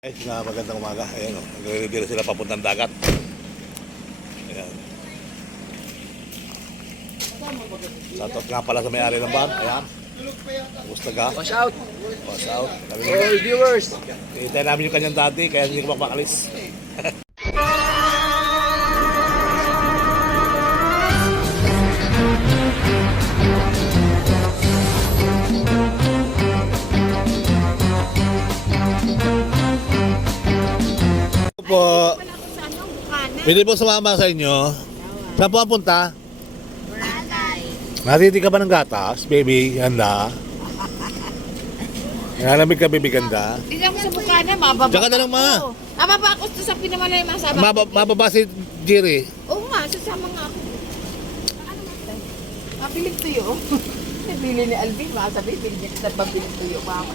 Ay, na magandang umaga. Ayan o, nagre-reveal sila papuntang dagat. Ayan. Shoutout nga pala sa may-ari ng bar. Ayan. Gusto ka? Wash out! Wash out. All viewers! Hintay namin yung kanyang daddy, kaya hindi ko mapakalis. Po. Pwede po sumama sa inyo. Saan po ang punta? Natiti ka ba ng gatas, baby? Ganda. Nalamig ka, baby, ganda. Hindi ako sa bukana, mababa. Diyan ka na lang, ma. Mababa ako sa pinamalay masaba. Mababa si Jerry. Oo nga, sasama nga ako. Mabiling tuyo. Nabili ni Alvin, masabi, bilhin niya na mabiling tuyo, mama.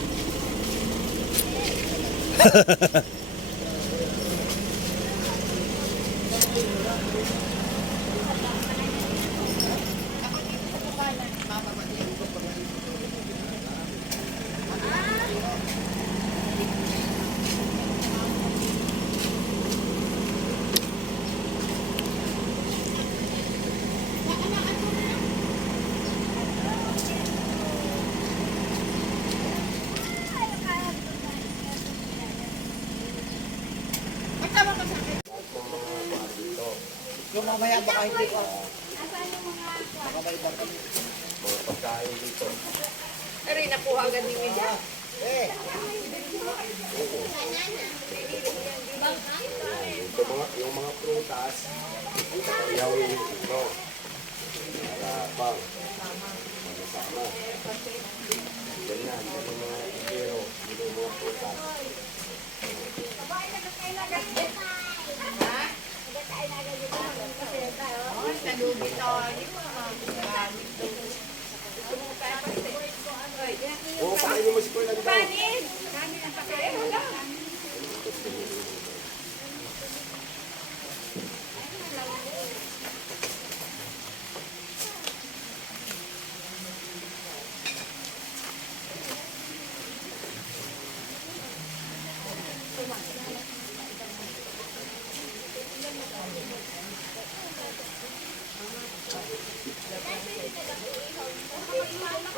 Yung mamaya baka hindi pa. Baka may ibang kami. Mga pagkain dito. Pero nakuha agad ni Media. Yung mga prutas, yawin ito. Malapang. Masama. Ganyan, yung mga ibero, yung mga prutas. Nalubi tayo. Oo, pakainin mo si Kuya lang daw. Kanin! Kanin ang pakain. Wala.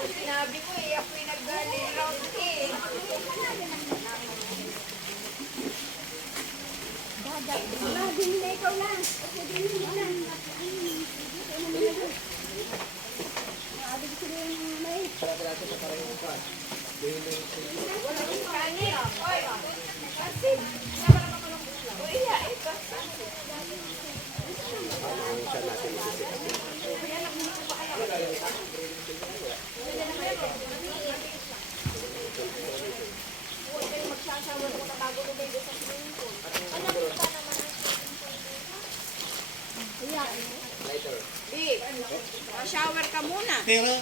Sinabi ko eh, ako'y nag-galing round eh. Din na ikaw lang. Ako din mo lang. Sabi ko yung may. Kanin! Oy! Kasi, Uy, ya, ito. Di, shower ka muna. Tira.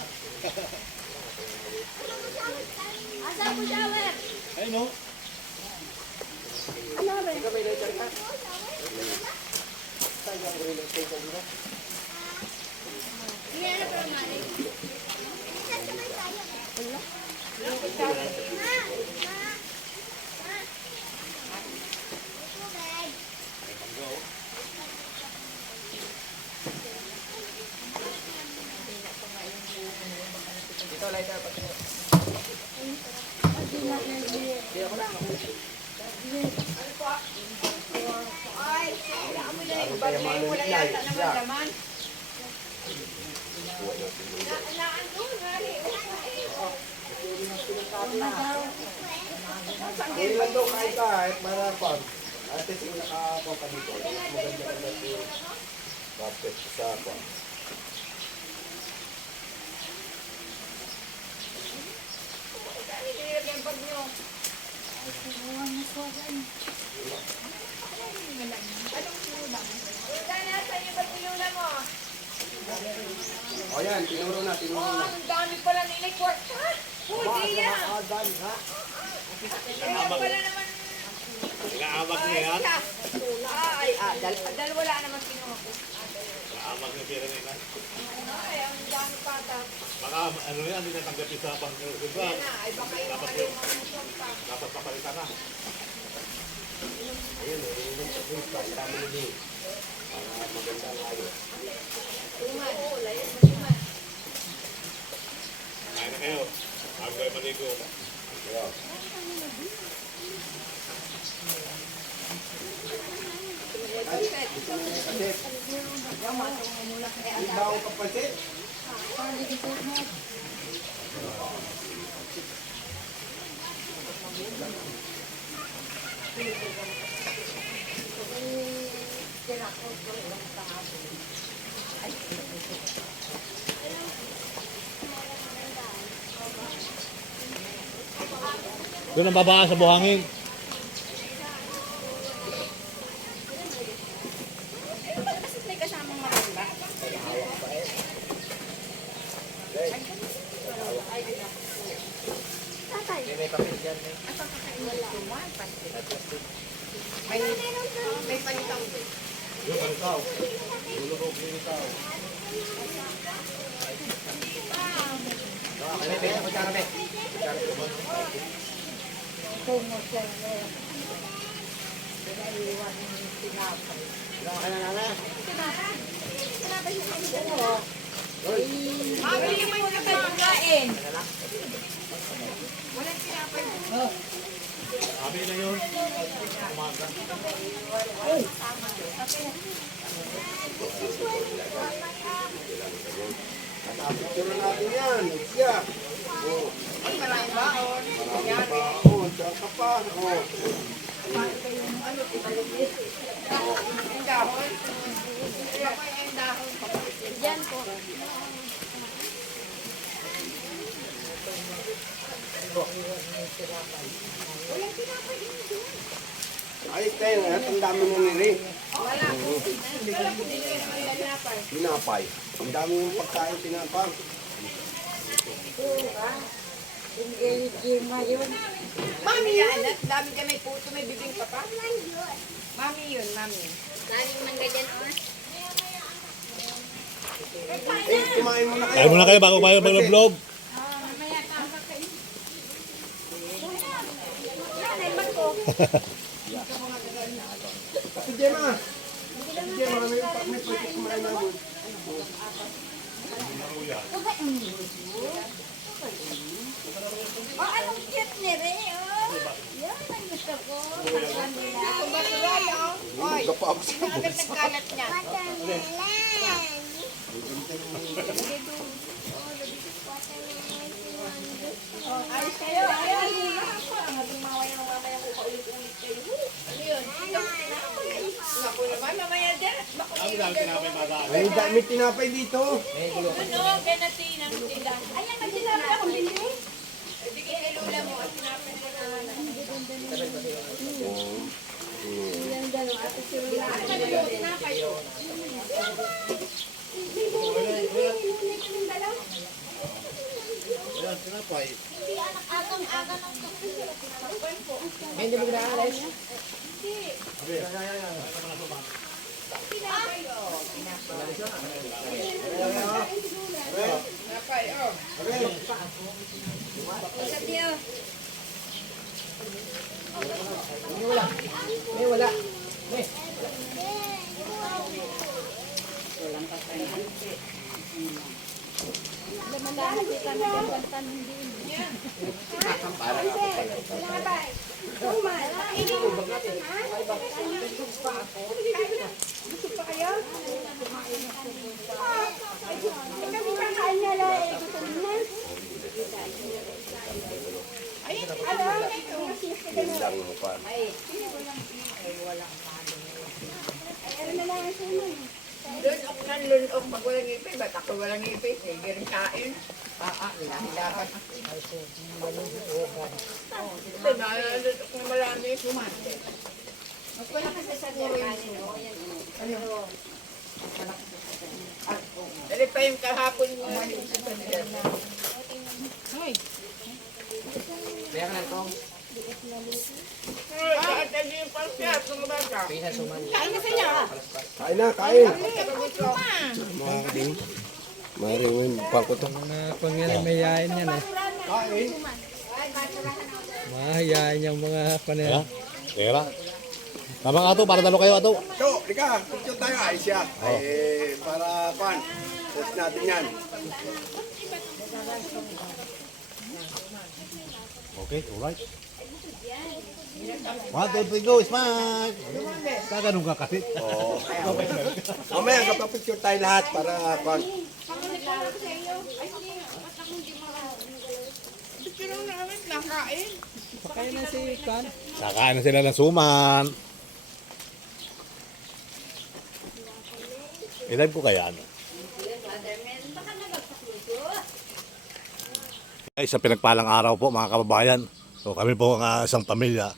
Asa mo shower? Ay, no. Ano ba? Hindi na pa mali. Ito, lighter pa ito. Ay, wala mo na yung bagay. Wala yata naman laman. Naandun, hari. Hindi lang daw kahit marapang. At least yung nakapang ka dito. Maganda yung basket sa ako. Yung bag nyo. Wala na sa iyo bag nilula mo. O yan, tinuro na. Ang dami pala nila kwarta. Pwede yan. Dami ha? Kaya pala naman. Nag-aamag niya yan. Dahil wala naman kinuha ko. Nag-aamag niya pera na yan. Ay, ang dami pata. Baka ano yan, hindi natanggapin sa pang-diba. Yan na, ay baka yung Dapat mali mga pa. dapat papalitan na. Kain na kayo. Bago kayo maligo. Ibaw kapasit. Doon ang babaan sa buhangin. Kasi may kasamang marimba. Tatay. May papel dyan. May panitaw din. Yung palitaw. Lulubog palitaw. May pera ko dyan, may. Mabili mo yung pagkain. Sabi na yun. Picture natin yan. Siya. Oh. Maraming baon. Marami pa. Oh, saan ka pa? Oh. Ang dahon. Kaya pa yung dahon. Diyan po. Ayos tayo na. Ang dami mo nili. Tinapay. Ang dami mong pagkain tinapay. Mami yan. Dami dyan may puto, may bibing pa pa. Mami yun, mami. Daming mangga dyan, oh. Eh, kumain mo na kayo. Kain muna kayo bago kayo mag-vlog. Kasi Gemma. Kasi Gemma, may pwede kumain na mo. Oh, anong cute ni Re, oh. Yan ang gusto ko. Kung ba sila yun? Oy, Gapap sa agad nagkalat niya. Ayos kayo, ayos. Hanggang mamaya ng mamaya ko paulit-ulit kayo. Ano yun? Naku naman, mamaya dyan. Sabi namin tinapay bata. Ay, dami tinapay dito. Ano, ganati ng tila. Ayan, may sinabi akong bili. Bigay kay Lula mo at tinapin mo na. Ganda no, ate si Rula. Ano ba yung tinapay yun? Ayan, tinapay. Agang-agang ng May hindi mo ginaalis. Tinapay, oh. Isa tiyo. May wala. Damang-damang si kami ng bantan hindi. Gusto pa kayo? Kasi kakain na lang eh. Gusto mo na? Ay, ano? Lang mo pa. Ay, ano na lang ang suman? Doon ako nanlunok pag walang ngipin. Ba't ako walang ngipin? Hindi rin kain. Hilahilahan. Ito, nanlunok na marami. Mas wala kasi sa kanin. O, yan. Ano? Dali pa yung kahapon mo. Hoy. Kaya ka lang kong At hindi yung palsyat ng bata. pisa suman. Kain kasi niya. Kain na, kain. Ito. Mga kading. Maring pangko to. Mga pangyari mayayain yan eh. Kain. Mahayain yung mga Ayan, pangyari. pera. Tama nga ato, para dalo kayo ato. So, lika, picture tayo, ayos siya. Para, pan, post natin yan. Okay, alright. 1, 2, 3, go, smile! Kaganong ka kasi. Oo. Mamaya, kapapicture tayo lahat para, pan. Pakain na si Kan. Sakain na sila ng suman. I-live ko kaya ano? Sa pinagpalang araw po mga kababayan. So kami po ang isang pamilya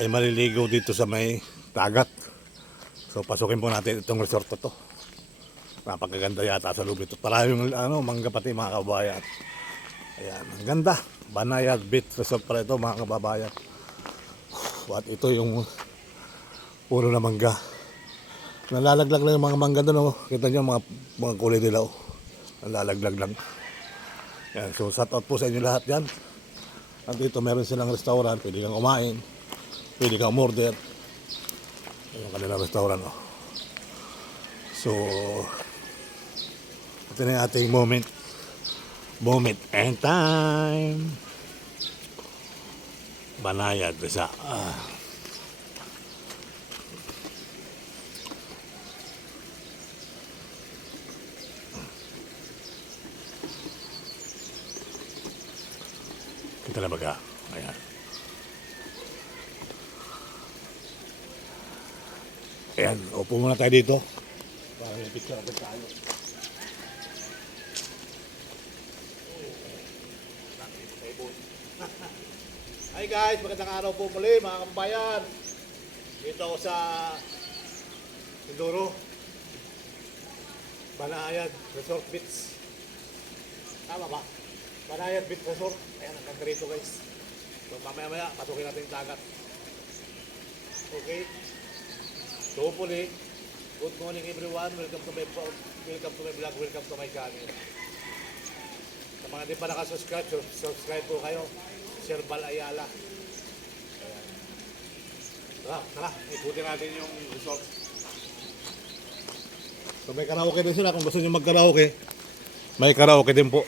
ay maliligo dito sa may dagat. So pasukin po natin itong resort na to. Napakaganda yata sa loob ito. Maraming mangga pati mga kababayan. Ayan, ang ganda. Banayad Beach Resort pala ito mga kababayan. At ito yung puno na mangga. Nalalaglag lang yung mga mangga doon. Oh. Kita nyo mga kulay nila. Oh. Nalalaglag lang. Yan, so shout out po sa inyo lahat yan. At dito meron silang restaurant. Pwede kang kumain. Pwede kang umorder. Yung kanilang restaurant. Oh. So ito na yung ating moment and time. Banayad sa kita na baga. Ayan. Ayan, upo muna tayo dito. Para may picture natin tayo. Hi guys, magandang araw po muli mga kabayan. Dito ako sa Mindoro, Banayad Resort Beach. Tama ba? Banayad Beach Resort. Ayan, ang ganda rito guys. So mamaya pasukin natin yung dagat. Okay. So hopefully, good morning everyone. Welcome to my vlog. Welcome to my channel. Sa mga di pa nakasubscribe, subscribe po kayo. Sherbal Ayala. Ayan. Tara, ikutin natin yung resort. So may karaoke din sila. Kung gusto nyo mag-karaoke, may karaoke din po.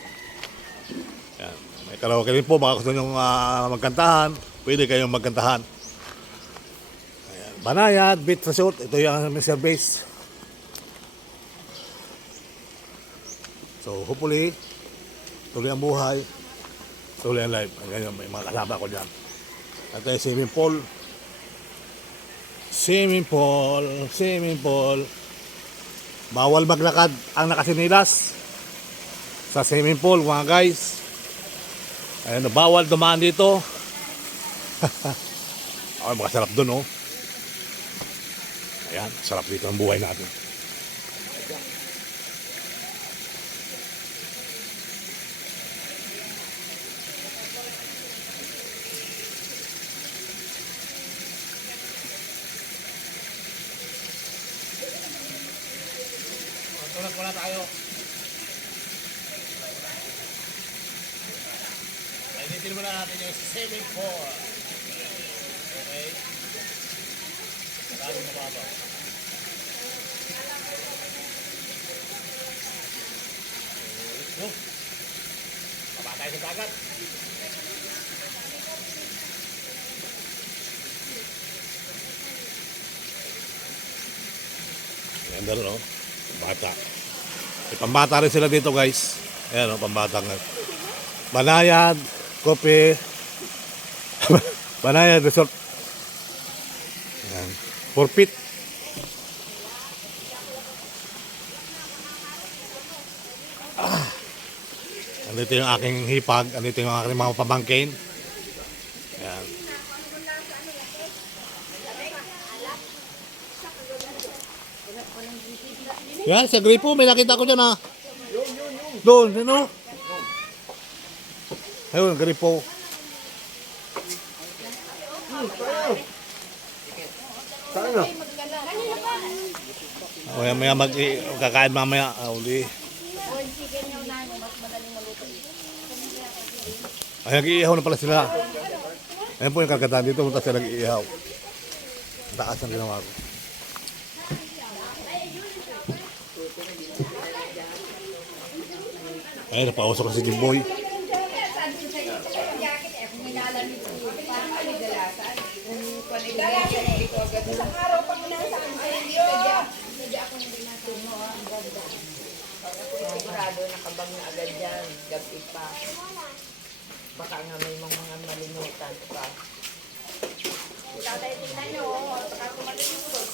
Ayan. May karaoke din po. Baka gusto nyo magkantahan, pwede kayong magkantahan. Ayan. Banayad Beach Resort. Ito yung Mr. Base. So hopefully, tuloy ang buhay. Tuloy ang live. Ganyan, may mga kasama ko dyan. At ay swimming pool. Swimming pool. Bawal maglakad ang nakasinilas sa swimming pool mga guys. Ayan, bawal dumaan dito. Ay, makasarap dun oh. Ayan, sarap dito ang buhay natin. Wala tayo. Ayun, muna natin yung swimming pool. Okay. Maraming mababa. So, baba tayo sa dagat. Ganda rin, no? Bata. May pambata rin sila dito guys. Ayan o, pambata nga. Banayad, Kopi, Banayad Resort. Ayan. Purpit. Andito yung aking hipag. Andito yung aking mga pamangkin. Ayan. Yan, sa gripo, may nakita ko dyan ha. Doon, ano? Ayun, gripo. Saan na? O yan, maya kakain mamaya. Uli. Ay, nag-iihaw na pala sila. Ayan po yung karkataan dito, punta sila nag-iihaw. taas ang ginawa ko. Ay, napausok kasi si Boy. Isang araw pag nasaan sa inyo. Sigurado nakabang na agad yan. Gabi pa. Baka nga may mga malimutan pa. Tatay, tingnan nyo. Saka kumalimutan.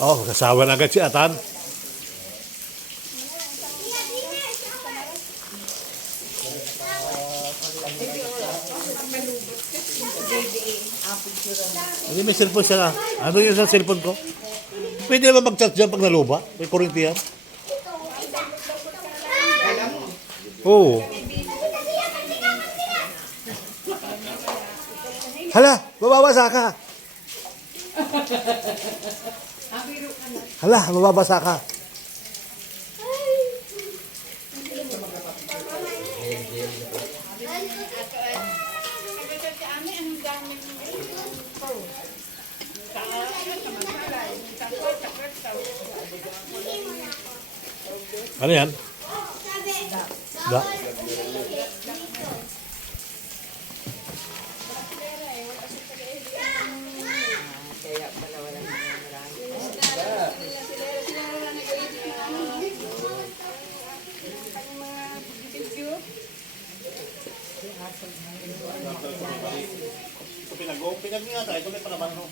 Oh, kasawa na agad si Atan. Hindi, may cellphone siya na. Ano yun sa cellphone ko? Pwede naman mag-chat dyan pag naluba? May kuryente yan? Oo. Hala, mababasa ka. Hala, mababasa ka. Ano yan? Da. Kaya pala walang mga marami. Pinag nga tayo, ito may palaman ho.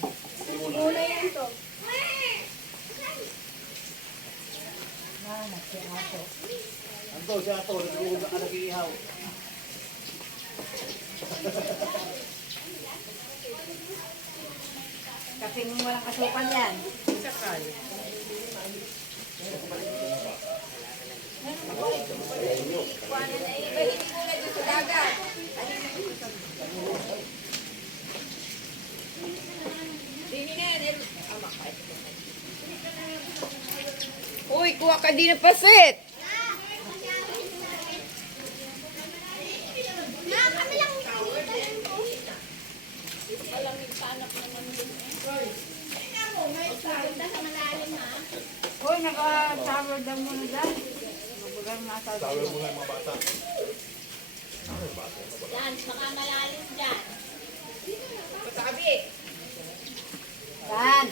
Una yan to. Ando, siya ito, nag-uuga ka nag-iihaw. Kaping walang kasukan yan. Sakali. Uy, kuha ka din ng pasit. Uy, naka-shower daw muna dyan. Mabugang nasa Tawag mo lang mga bata. Yan, baka malalim dyan. Sabi. Yan.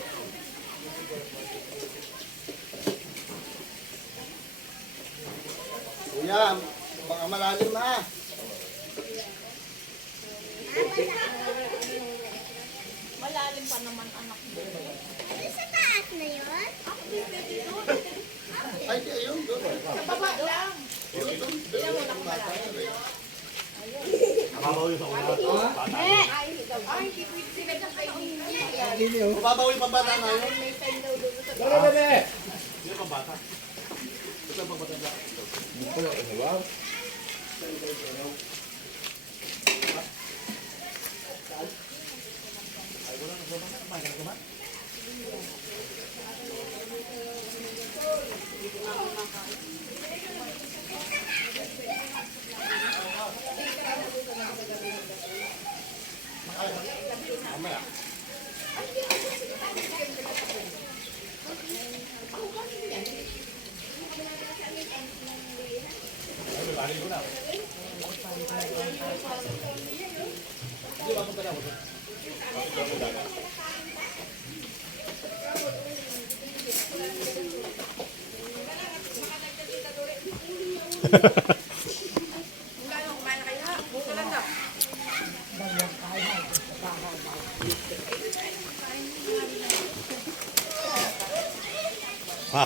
Kuya, baka malalim na. Malalim pa naman anak mo. Ay, di, ayun. Doon. Baba lang. Nakabaw yung sa una. Eh! Mababaw yung pambata na yun. Sino yung pambata? Ito yung pambata na.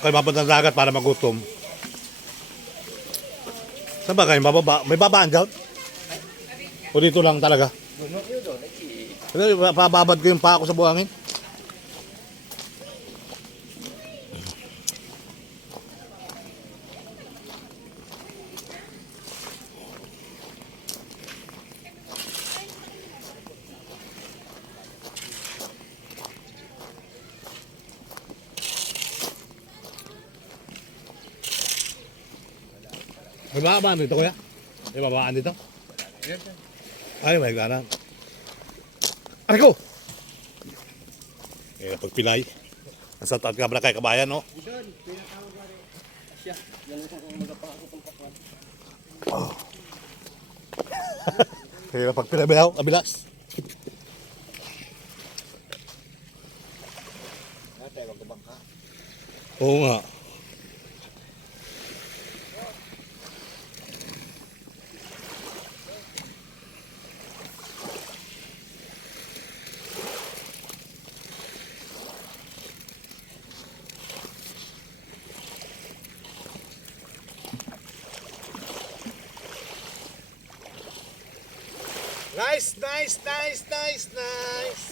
Kayo mapunta ng dagat para magutom. Saan ba kayo? May babaan dyan? O dito lang talaga? Pababad ko yung paa ko sa buhangin. May babaan dito kuya? May babaan dito? Ay, may gana. Aray ko! Eh, pagpilay. Nasa taat ka ba kay kabayan, no? Oh. Kaya pagpilay ba abilas? Oo nga. Nice, nice, nice, nice, nice.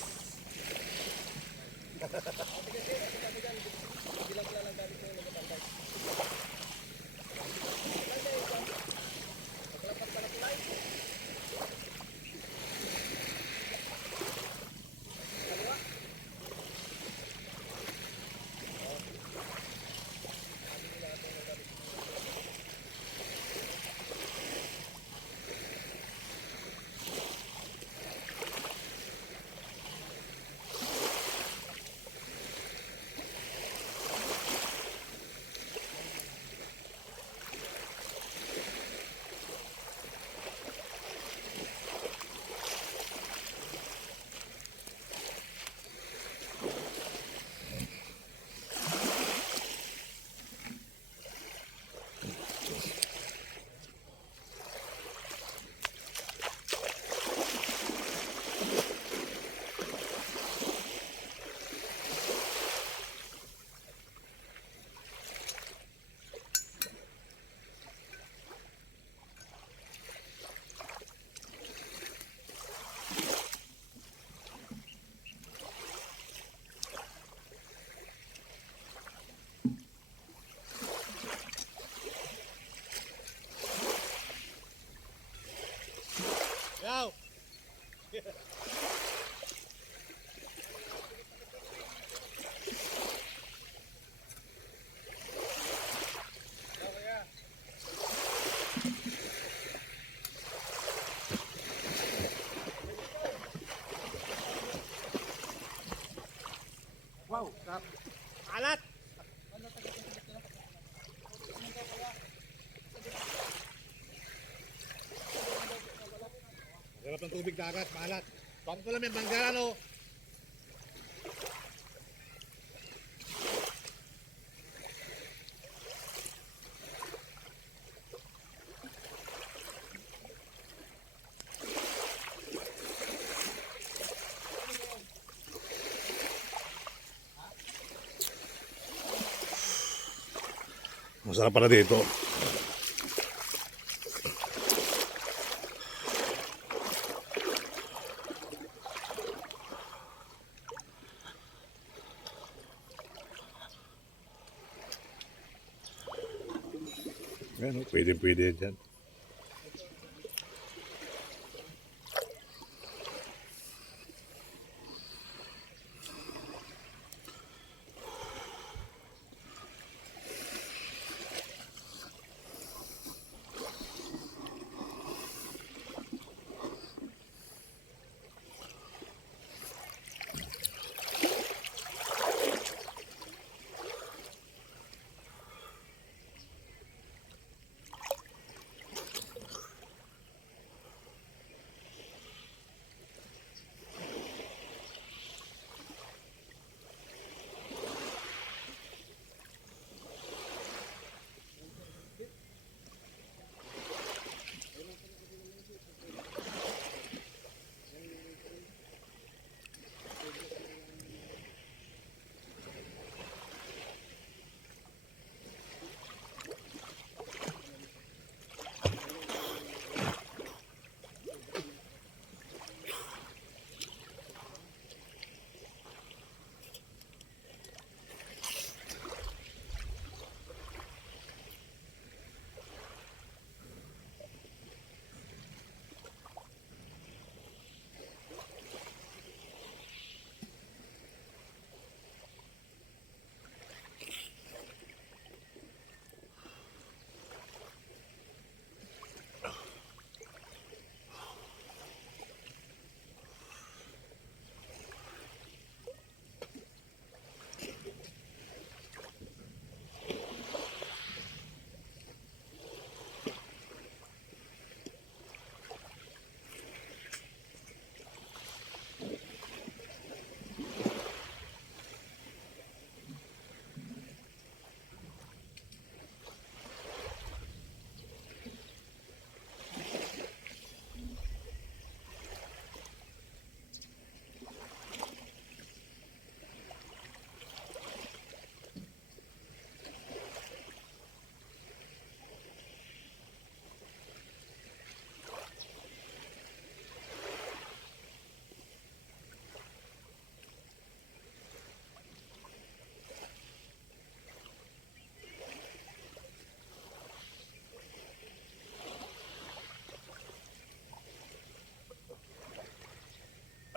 Go. Wow, alat. Sarap ng tubig dagat, maalat. Pang ko lang yung banggalan, oh. Masarap pala dito. Ano, pwede dyan.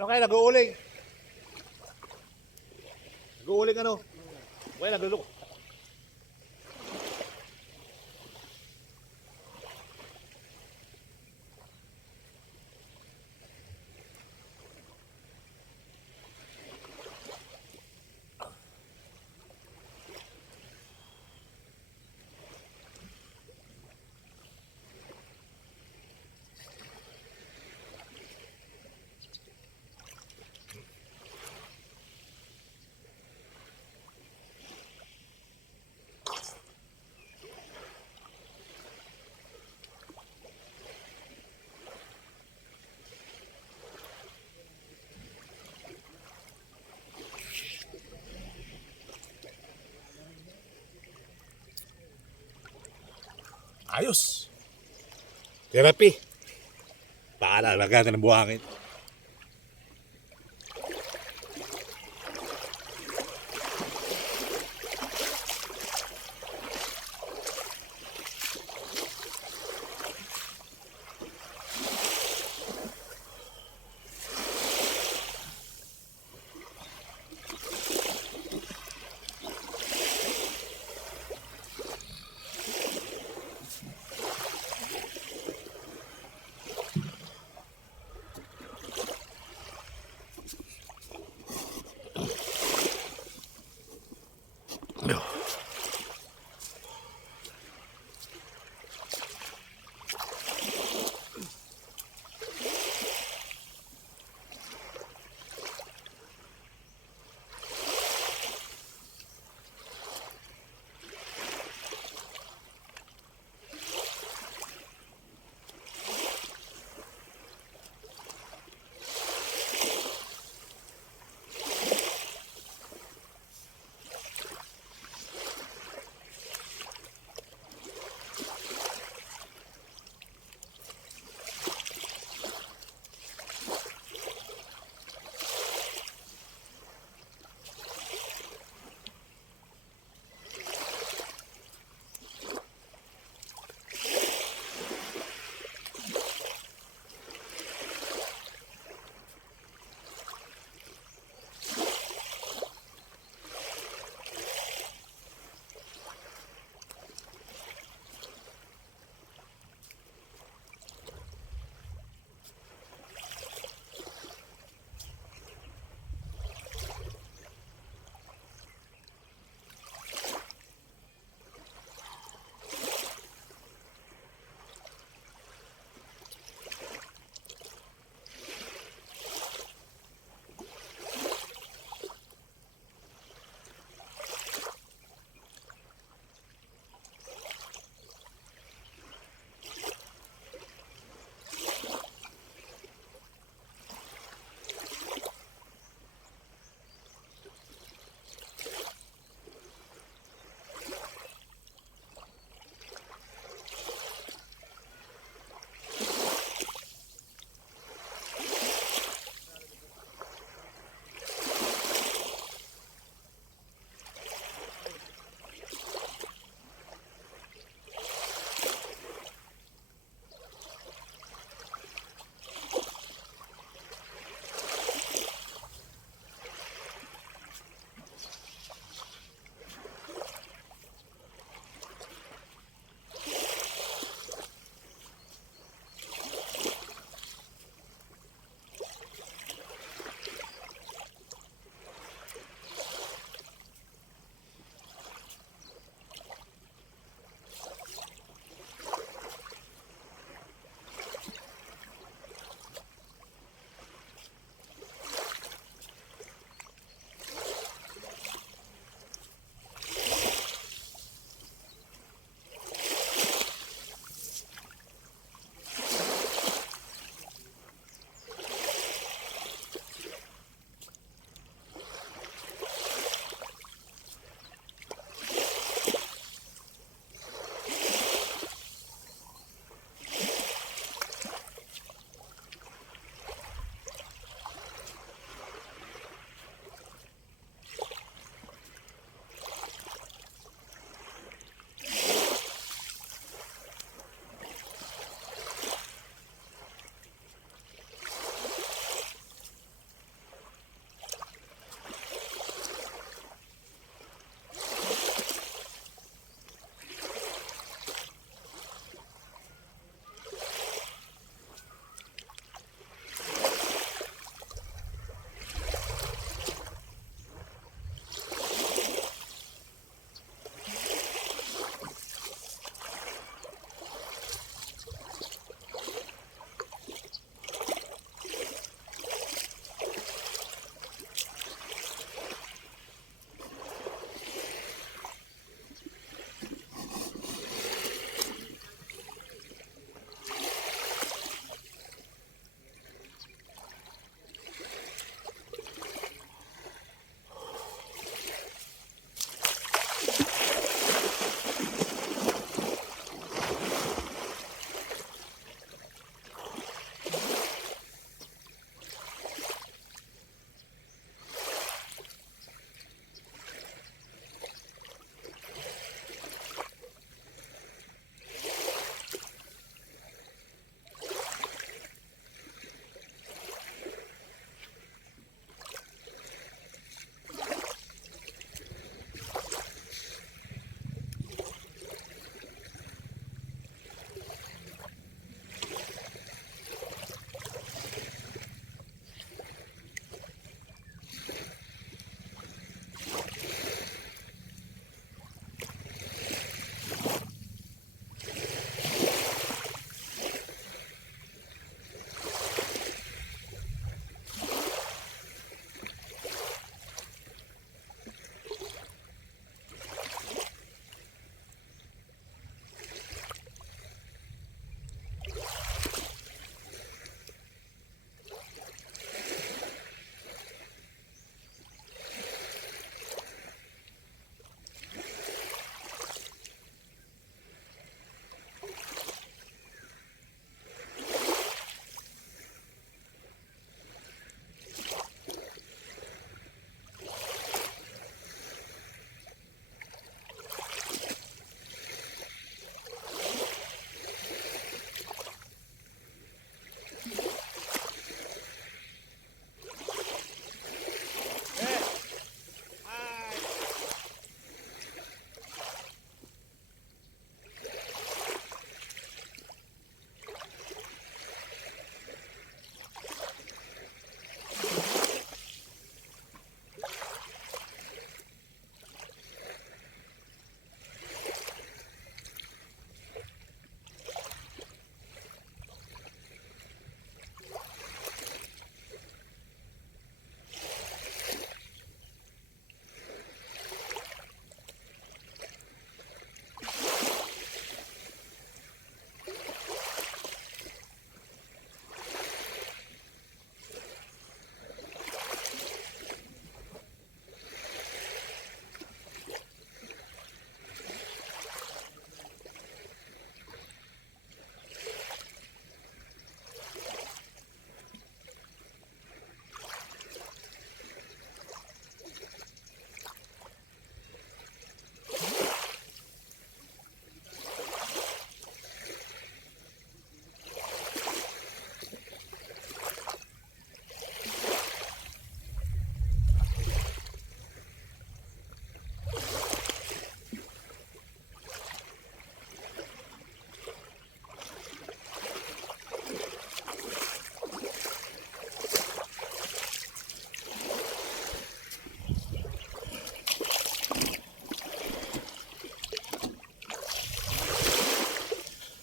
Okay, nag-uuling. Nag-uuling ano? Okay, naglulok. Ayos. Therapy. Paalala natin ng buhangin.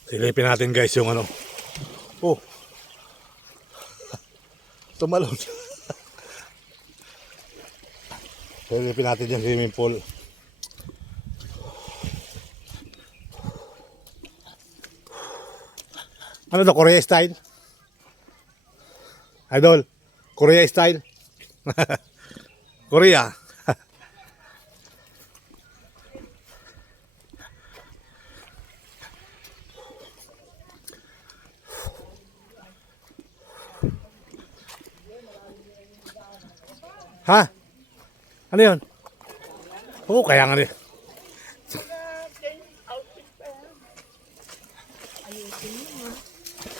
Silipin natin guys yung ano. Oh. Tumalon. Silipin natin yung swimming pool. Ano to? Korea style? Idol, Korea style? Korea. Ha? Ano yun? Oo, kaya nga rin.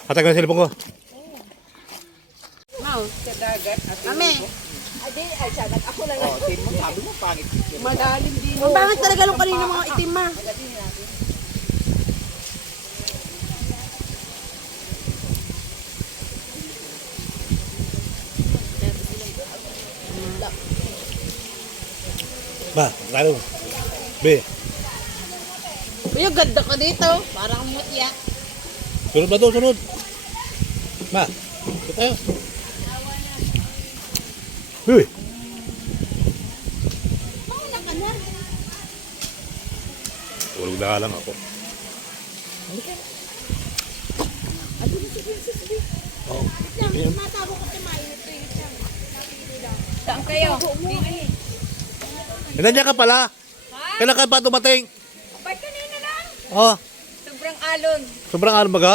Atag na silipong ko. Kami. Ay, sagat ako lang. Oh, tin mo, sabi mo, pangit. Malalim din. Ang bangit talaga nung kanina mga itim ma. Ma, lalo. Be, Uy, ganda ka dito. Parang mutya. sunod ba to? Sunod. Ma, ito tayo. Uy, Mauna ka na. tulog na lang ako. Oh, Yan, matabo ko si Mainit. Saan kayo? nandiyan ka pala. Kailan ka pa dumating? Ba't kanina lang? Oh, Sobrang alon. sobrang almaga.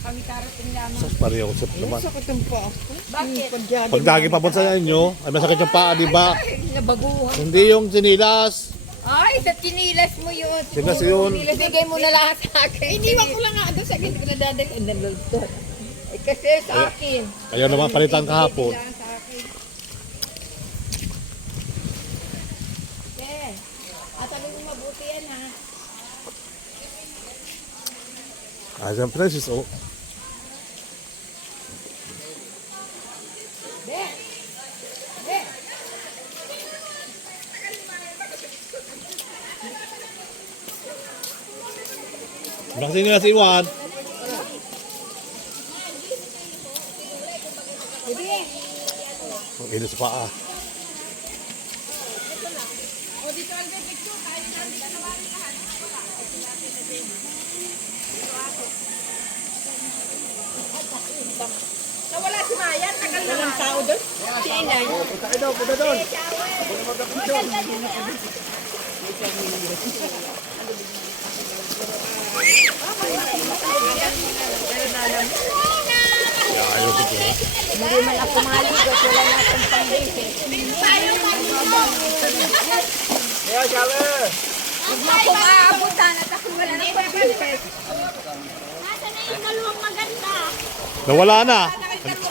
Kami karating lamang. Sas pare ako sa naman. Bakit? Pag dagi pa sa inyo, ay masakit yung paa, di ba? Ay, nabaguhan. Hindi yung sinilas. Ay, sa tinilas mo yun. Sinilas yun. Bigay mo na lahat sa akin. Iniwan ko lang nga doon sa akin. Hindi ko nadadagdag. Nalulto. Eh, kasi sa akin. Ayaw naman palitan kahapon. Bigay sa akin. Eh, atabi mo mabuti yan ha. Ah, San Francisco. De! De! Bakit nila si Iwan? Ang ilis sa paa. Nawala si Mayan. Tagal na lang tao doon. Si Inay. Punta kayo, punta doon. Ayaw ko po. Hindi man ako maligo. Wala na akong pang-date. Kaya, shower. Huwag mo akong aabutan at ako wala na pang-date. Nasaan na yung dalawang maganda? Nawala na.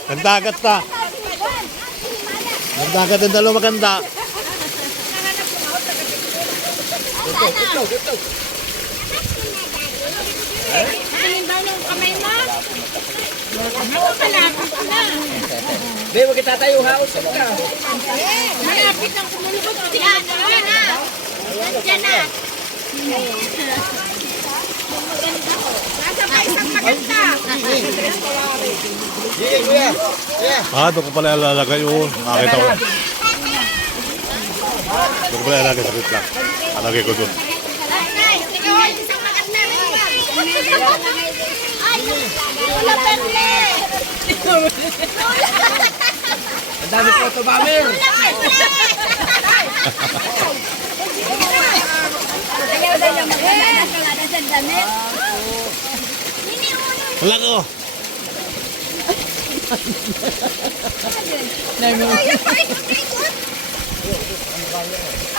Nagdagat na. Nagdagat ang dalawa maganda. Ano ba nung kamay mo? Ako malapit na. Be, huwag kita tayo ha. Usap ka. Malapit ang kumulubot. Diyan na. Diyan na. Nasa pa isang maganda. Sige, kuya. Kuya. Ah, doon ko pala ilalagay yun. Nakakita ko. Doon ko pala ilalagay sa kitla. Alagay ko doon. Ay, isang maganda rin. Ay, wala pende. Ang dami po ito, Bamir. Ayaw na yung maganda. Sa damit. Wala ko.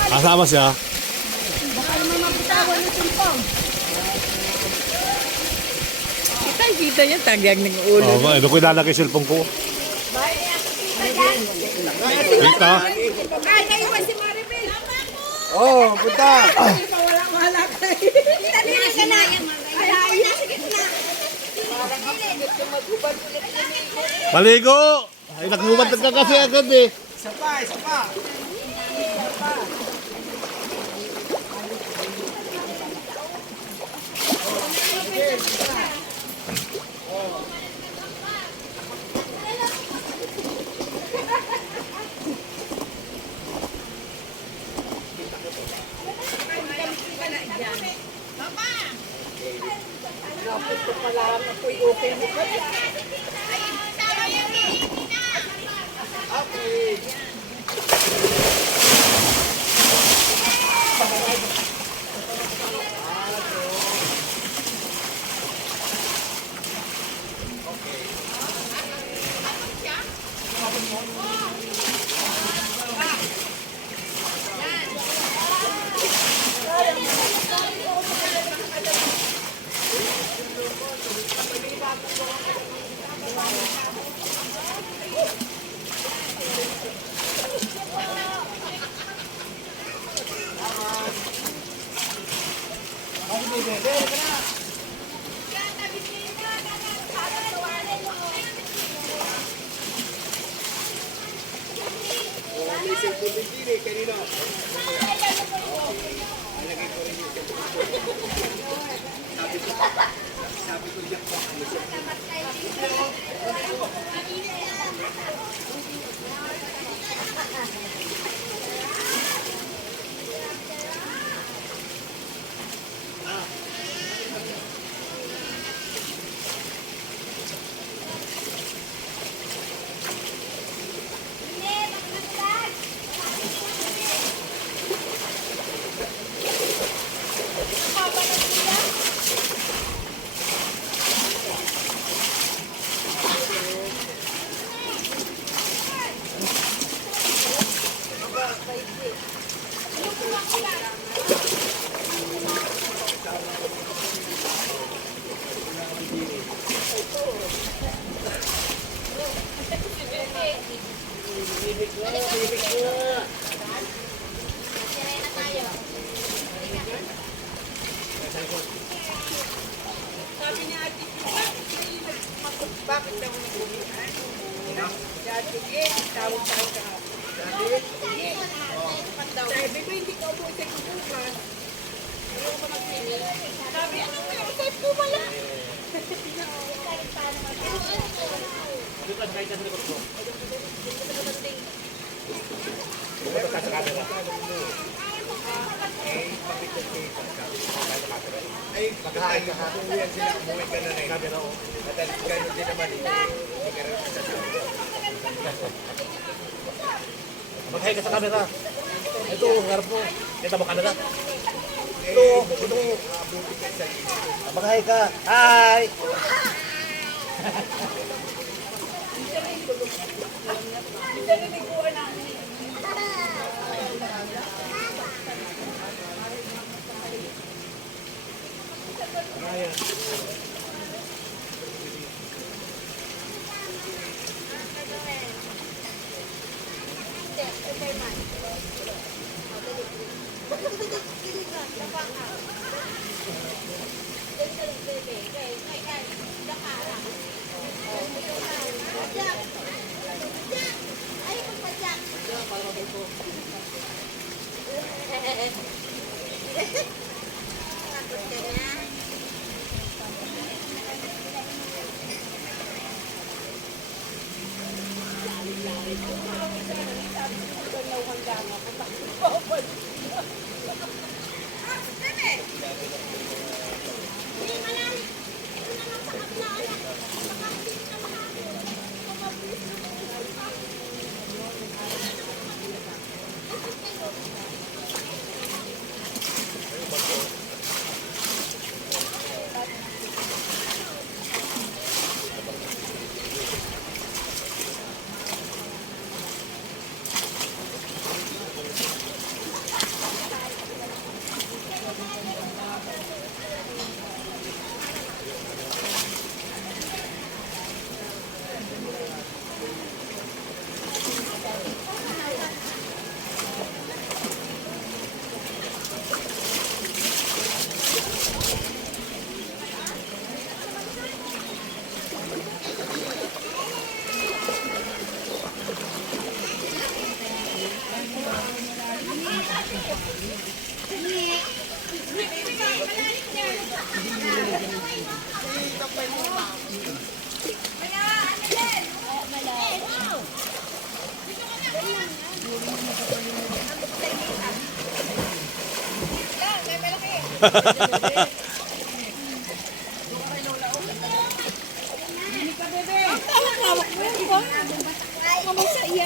Kasama siya. Baka naman mapitawan ng sumpong. Kita yan. Tagyag ng ulo. Oh, ano ko ilalagay cellphone ko? Kita. Ay, kayo ba si Maribel? Oh, punta. Wala ka. Dali ka na. Ay, ayos. Maligo! Ay, naghubad ka kasi agad eh. Isa pa, isa pa. Lapit ko pala ako'y okay mo ka. May cellphone din din eh, kanina. Sabi ko diyan pa. Bakit daw mo nagulihan? Dati, tawag sa akin kahapon. Sabi ko, hindi ka umuwi sa kubukas. Sabi, ano mo yung safe ko pala? Ay, magkain ka ha. Kung yan sila, umuwi ka na rin. At gano'n din naman eh. Hindi ka rin masasabi. Mag-hi ka sa camera. Ito, harap mo. Kita mo camera. Ito, abuti ka sa iyo. Mag-hi ka. Hi!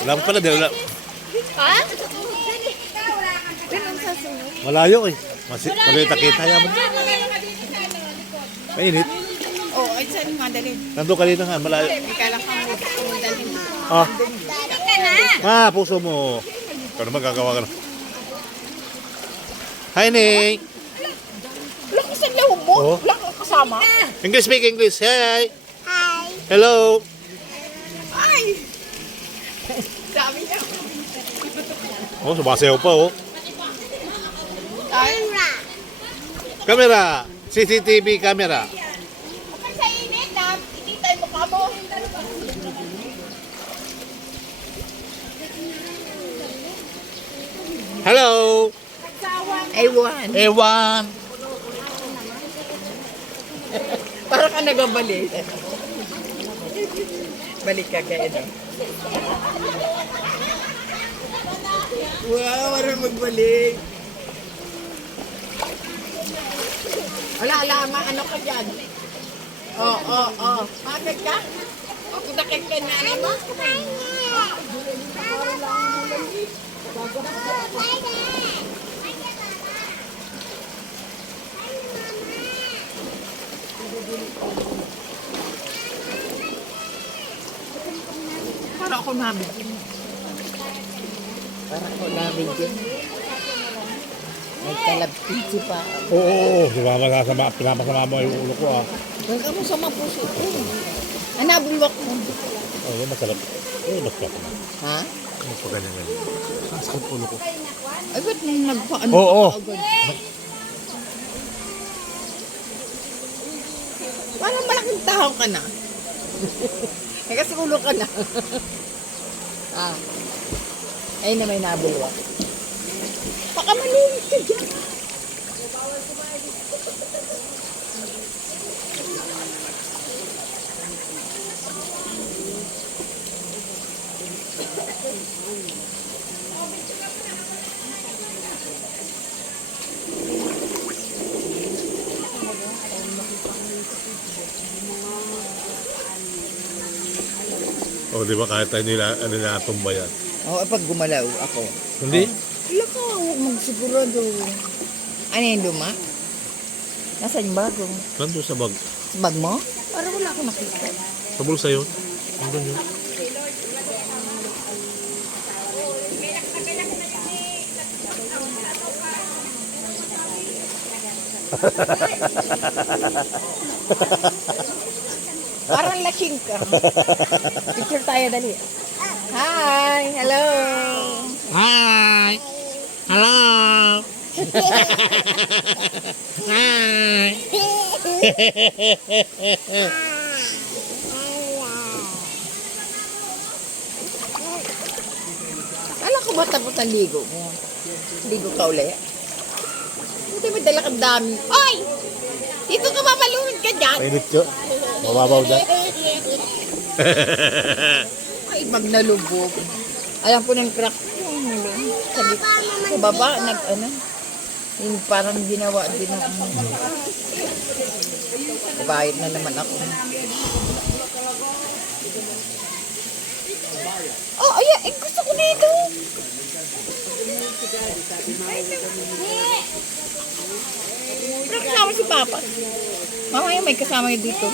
Wala pa pala, di wala. Ha? Malayo eh. Malayo takita yan. Mainit. Oh, ay saan madali? Nandun kanina nga, malayo. Ika lang kang pumundan. Ah. Ah, puso mo. Ikaw naman gagawa ka na. Hi, Ning. Lakas ang lawag mo? Oh. Wala kang kasama? English, speak English. Hi. Hello. Ay! Dami niya. Oh, sumasayaw pa oh. Ay, Camera. CCTV camera. kapag sa init ha, ititay mo ka mo. Hello. Ewan. Ewan. Para ka nagabalik. Balik ka kaya no? Wow, marang magbalik. Wala, ano ka dyan? Oo. Bakit ka? Kung nakit ka na, ano ba? Para ako nabigyan. Para ako nabigyan. May kalabtisi pa. Oo, pinapasama mo yung ulo ko ah. Huwag ka mo sa mga puso ko. Anabulwak mo. Oh, yun masarap. Mas ka na. Ha? Mas pa ganyan. Ang sakit ulo ko. Ay, ba't nang nagpaano Oo. ka agad? Parang malaking tao ka na. Eh, kasi ulo ka na. Ah. Ay na may nabulwak. Baka malinis ka dyan. Oh, di ba kahit tayo nila tumba yan. Oo, pag gumalaw ako. Hindi? Wala ka, huwag magsigurado. Ano yung luma? Nasaan yung bago? Nandun sa bag. Sa bag mo? Parang wala ako nakita. Sa bulsa yun. Nandun yun. Parang lasing ka. Picture tayo, dali. Hi! Hello! Hi! Hello! Hi! Alam ko ba tapos ang ligo mo? Ligo ka ulit? Buti may dala kang dami. Oy! Dito ka mamalunod ka dyan. Painit yun. Mababaw dyan. Ay, pag nalubog. Alam ko ng crack. Sa baba, yung parang ginawa din ako. Bayad na naman ako. Oh, ayan. Eh, gusto ko dito. Pero kasama si Papa. Mamaya may kasama yun dito.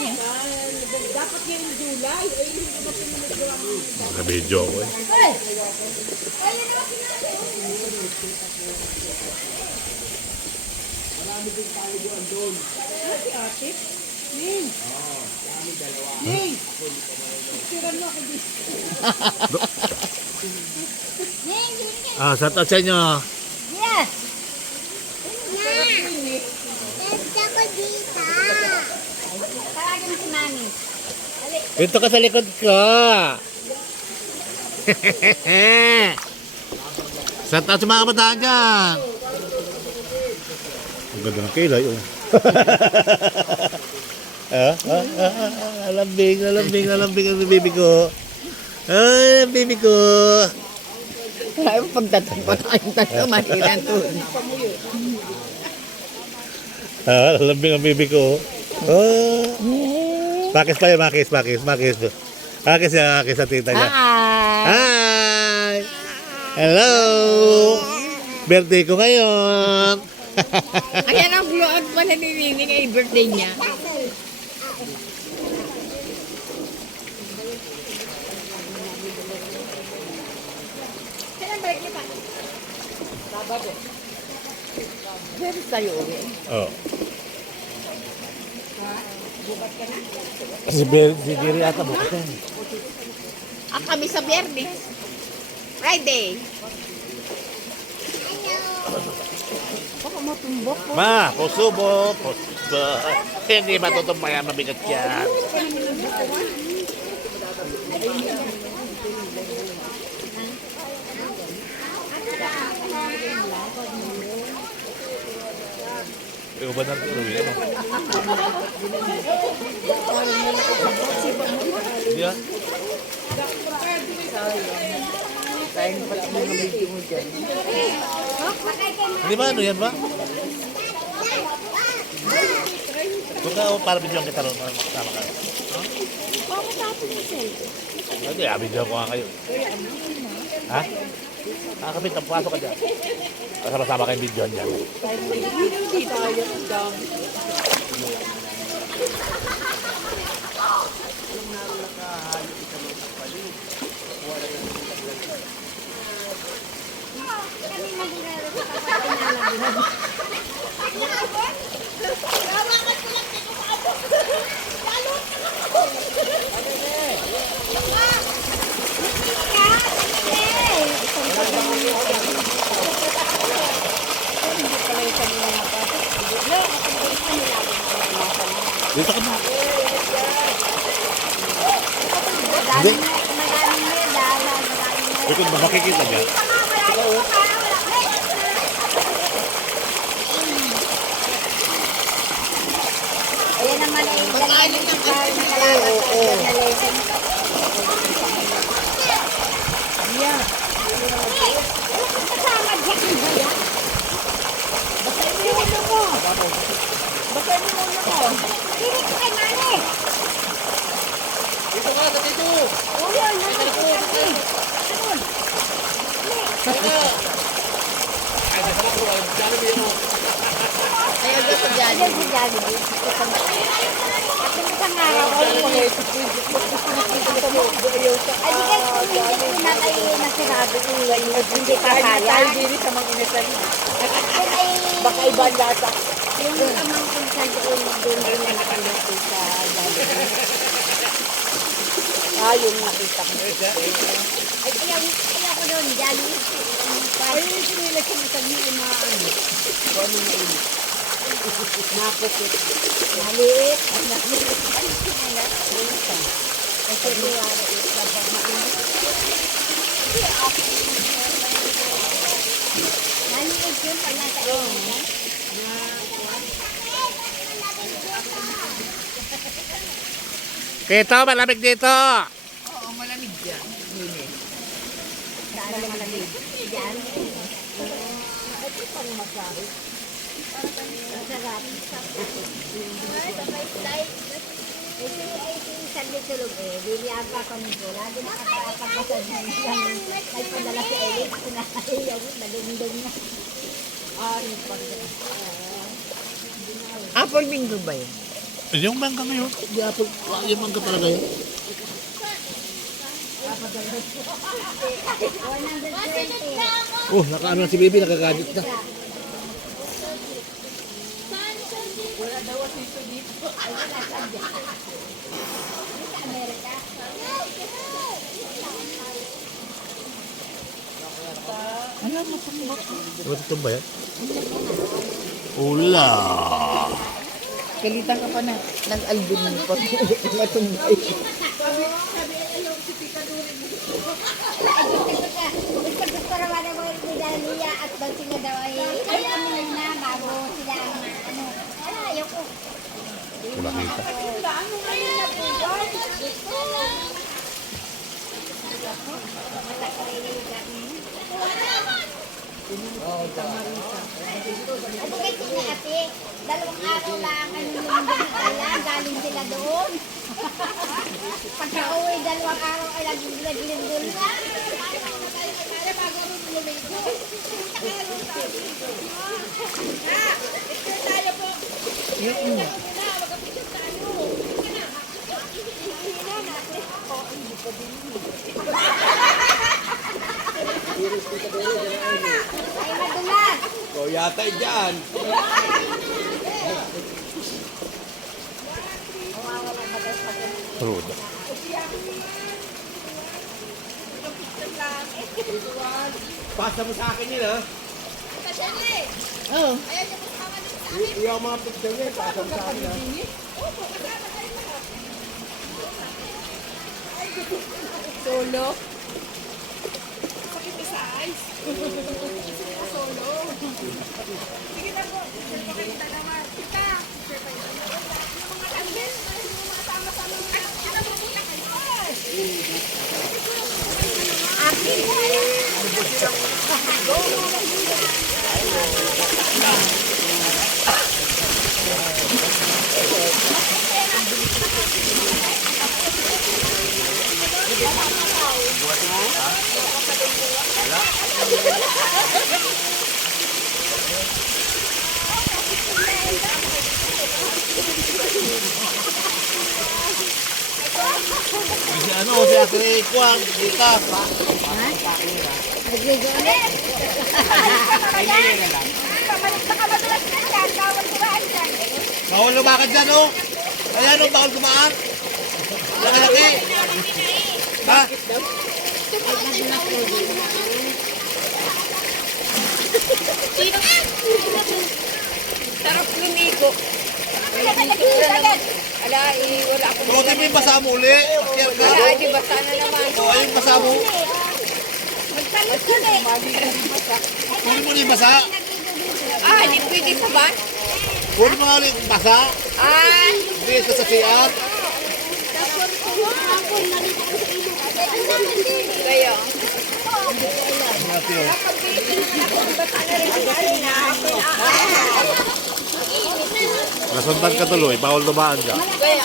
Naka-video ako eh. Shout out sa inyo. Yes! Ganda ko dito. Tawagin mo si Mami. Dito ka sa likod ko. Shout out sa mga kabataan dyan. ganda ng kilay, oh. Alambing ang baby ko. Ay, ang baby ko. Ay, pagdating pa tayong tatlo, mahirap ang tuhod. Alambing ang baby ko. Oh. Makis pa yun, makis. Makis sa tita niya. Hi! Hi! Hello! Birthday ko ngayon. Ayan ang vlog pala ni Nining ay birthday niya. Kailan birthday pa? Pero tayo uwi. Oh. Si Jerry ata bukas yan. Kami sa Biyernes. Friday. Baka matumbok po. Ma, pusubo. Hindi matutumpay ang mabigat yan. Ikaw ba natin uwi? Iya. Sayang pala ang mga video mo dyan. Hindi ba? Ano yan ba? Baka para video kita ron. Sama ka. Hindi, video ko nga kayo. Ha? Kapit, pasok ka dyan. Kasama-sama kayong video niya. Dito ka na. Hindi. Ikaw ba makikita dyan? Ayan naman ay Pag-alin ng kasi. Yeah. kasama dyan ba yan? Basta yung ulo mo. Basta yung ulo mo. Hindi ko kay Mani. Dito ka, sa dito. Oo yun, nandun ko kasi. Ano? Ay, sa ko, ay, dali mo yun. Ayaw doon sa Ayan Jollibee. si Jollibee. At yung isang araw ay... Ay, di guys, kung hindi ko na kayo nasirabi ko hindi papayag. Dili sa mga inasal. Kung ay... Baka ibang lata. Yung amang kunsan doon din na nakaluto sa Jollibee. Yung nakita ko. Ay, ayaw ko doon, Jollibee. Ay, sinila sa isang yung mga ano. Kung ano na ulit. Nakupit. Maliit. At maliit. Ay, sinalat. Kasi liwala ito. Kapag maliit. Maliit yun pag nasa inyo. Kito, malamig dito. Oo, malamig dyan. Linis. Saan ang malamig? Diyan. Masarap. Ito ay saglit tulog eh. Bibiyaan pa kami ko. Lagi nakakapagpasad na yan. Ay padala sa Elix. Sinahayaw. Nagundong na. Apple bingo ba yun? Yung mangga ngayon. Yung mangga talaga yun. 120. Oh, nakaano na si baby, nakagadget na. Ano ito ba yan? Ula! Kalitan ka pa na ng album mo pag matumbay. Gusto raw na mo yung Dalia at daw sila daw ay kami na bago sila ang Ate kasi ni ate, 2 araw lang ano yung kaya galing sila doon. Pagka-uwi, 2 araw ay nagilindol na. Ay madulas. So yata dyan. Ruda. Pasa mo sa akin yun ha. Oh. Yung mga picture niya, pasa mo sa akin ha. Solo. Si ano, si Ate Kwang, dito. Nagligo ulit. Bawal lumakad dyan, oh. Ayan, oh, bawal kumaan. Laki-laki. Ha? Sarap lumigo. Ala, wala akong Buti mo yung basa mo uli. Kaya ka. di basta na naman. O, ayun basa mo. Magpalit ulit. Kunin mo na yung basa. Ah, di pwede sa ban? Kunin mo nga ulit yung basa. Ah, Bigay sa siyan. kaya. Nasundan ka tuloy, bawal dumaan dyan. Kaya,